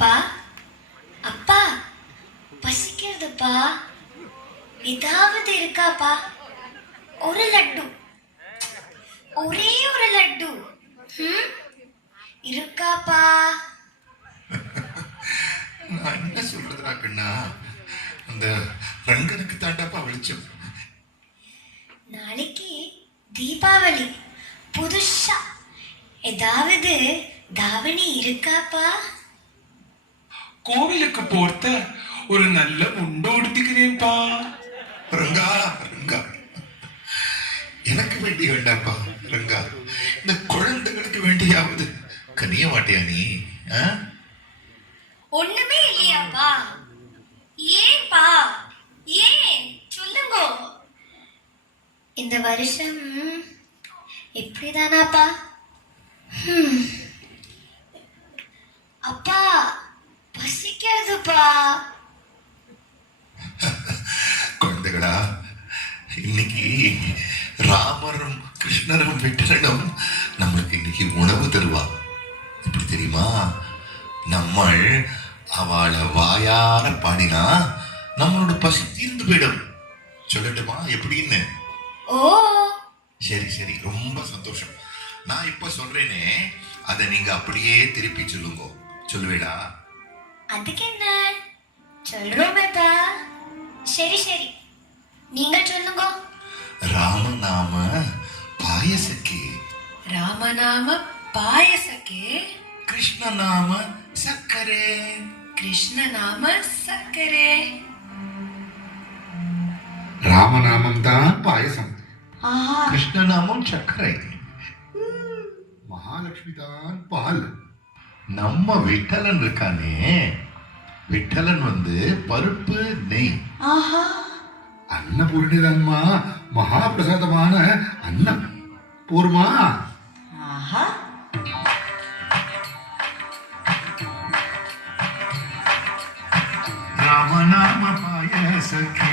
அப்பா அப்பா பசிக்கிறதுப்பா. ஏதாவது இருக்காப்பா? ஒரு லட்டு, ஒரே ஒரு லட்டு இருக்காப்பா? நான் என்ன சொல்றதுடா கண்ணா, அந்த ரங்கனுக்கு தாண்டாப்பா வெளிச்சம். நாளைக்கு தீபாவளி, புதுசா ஏதாவது தாவணி இருக்காப்பா? கோவிலுக்கு போர்த்த ஒரு நல்ல முண்டு உடுத்திக்கிறேன்ப்பா. ரங்கா ரங்கா, எனக்கு வேண்டி வேண்டாப்பா ரங்கா, இந்த குழந்தைகளுக்கு வேண்டியாவது கனிய மாட்டியா நீ? ஒண்ணுமே இல்லையாப்பா? ஏன்பா? ஏன் சொல்லுங்க. இந்த வருஷம் எப்படிதானாப்பா? அப்பா பசிக்கிறதுப்பா. குழந்தைகளா, இன்னைக்கு ராமரும் கிருஷ்ணரும் விட்டனும் நம்மளுக்கு இன்னைக்கு உணவு தருவா. எப்படி தெரியுமா? நம்மள் அவளை வாயார பாடினா நம்மளோட பசி தீர்ந்து போயிடும். சொல்லட்டுமா எப்படின்னு? ஓ சரி சரி, ரொம்ப சந்தோஷம். நான் இப்ப சொல்றேனே, அதை நீங்க அப்படியே திருப்பி சொல்லுங்க. சொல்லுவேடா? அதுக்கு என்ன, சொல்றோமேப்பா. சரி சரி, நீங்கள் சொல்லுங்க. ராமநாம பாயசக்கே, ರಾಮನಾಮ ಪಾಯಸಕ್ಕೆ கிருஷ்ணநாம சக்கரே, ಕೃಷ್ಣನಾಮ ಸಕ್ಕರೆ. ராமநாமம் தான் பாயசம், கிருஷ்ணநாமம் சர்க்கரை, மகாலட்சுமி தான் பால். நம்ம விட்டலன் இருக்கானே, விட்டலன் பருப்பு நெய். அன்னபூர்ணிதான்மா மகாபிரசாதமான அன்னம். போருமா? ராமநாம பாயசக்கே,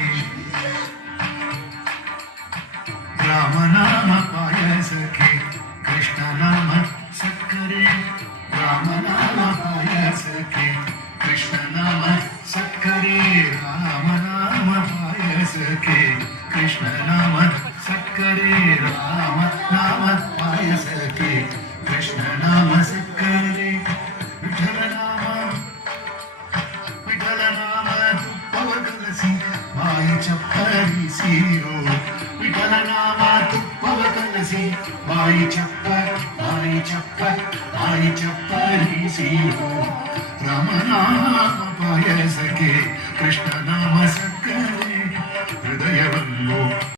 ராமநாம பாயசக்கே, கிருஷ்ணநாம சக்கரே, ராமநாம பாயசக்கே, கிருஷ்ணநாம சக்கரே, ராமநாம பாயசக்கே, கிருஷ்ணநாம சக்கரே, ராமநாம பாயசக்கே, கிருஷ்ணநாம சக்கரே, விட்டலநாம விட்டலநாம துப்பவகலசி மாய சப்பரி சீரோ, விட்டலநாம துப்பவகலசி மாய சப்பரி சீரோ, ராமநாம பாயசக்கே, கிருஷ்ணநாம